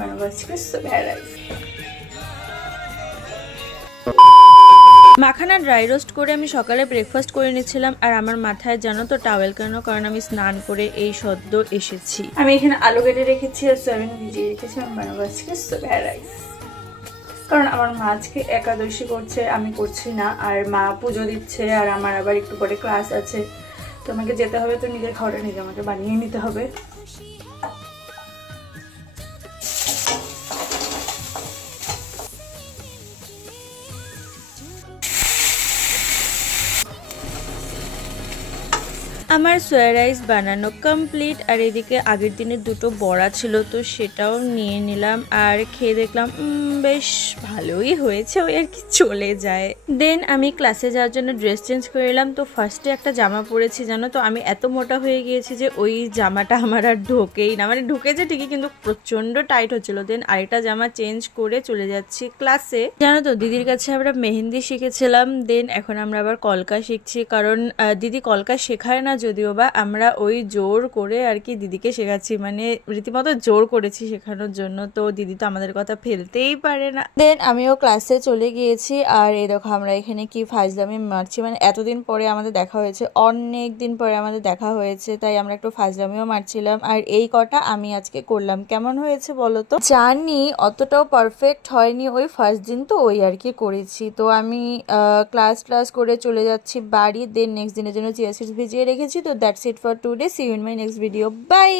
বানাবো আজকে সোয়া rice. Makhana dry roast করে আমি সকালে ব্রেকফাস্ট করে নিচ্ছিলাম। আর আমার মাথায় জানো তো টাওয়েল কেন, কারণ আমি স্নান করে এই সদ্য এসেছি। আমি এখানে আলু কেটে রেখেছি আর সয়াবিন ভিজিয়ে রেখেছি। আমি বানাবো আজকে সোয়া রাইস, কারণ আমার মা আজকে একাদশী করছে, আমি করছি না। আর মা পুজো দিচ্ছে আর আমার আবার একটু পরে ক্লাস আছে, তো আমাকে যেতে হবে। তো নিজের খাওয়াটা নিজে আমাকে বানিয়ে নিতে হবে। আমার সোয়া রাইস বানানো কমপ্লিট। আর এদিকে আগের দিনের দুটো বড়া ছিল, তো সেটাও নিয়ে নিলাম আর খেয়ে দেখলাম বেশ ভালোই হয়েছে, ওই আর কি চলে যায়। দেন আমি ক্লাসে যাওয়ার জন্য ড্রেস চেঞ্জ করে নিলাম। তো ফার্স্টে একটা জামা পরেছি, জানো তো আমি এত মোটা হয়ে গিয়েছি যে ওই জামাটা আমার আর ঢোকেই না, মানে ঢুকেছে ঠিকই কিন্তু প্রচণ্ড টাইট হচ্ছিল। দেন আরেকটা জামা চেঞ্জ করে চলে যাচ্ছি ক্লাসে। জানো তো দিদির কাছে আমরা মেহেন্দি শিখেছিলাম, দেন এখন আমরা আবার কলকা শিখছি। কারণ দিদি কলকা শেখায় না যদিও বা, আমরা ওই জোর করে আর কি দিদিকে শেখাচ্ছি, মানে রীতিমতো জোর করেছি শেখানোর জন্য। তো দিদি তো আমাদের কথা ফেলতেই পারে না। দেন আমিও ক্লাসে চলে গিয়েছি। আর এই দেখো আমরা এখানে কি ফাজলামি মারছি, মানে এতদিন পরে আমাদের দেখা হয়েছে, অনেক দিন পরে আমাদের দেখা হয়েছে, তাই আমরা একটু ফাজলামিও মারছিলাম। আর এই কটা আমি আজকে করলাম, কেমন হয়েছে বলো তো? জানি অতটাও পারফেক্ট হয়নি, ওই ফার্স্ট দিন তো ওই আর কি করেছি। তো আমি ক্লাস করে চলে যাচ্ছি বাড়ি। দেন নেক্সট দিনের জন্য চিয়া সিডস ভিজিয়ে রেখেছি। তো that's it for today, see you in my next video, by.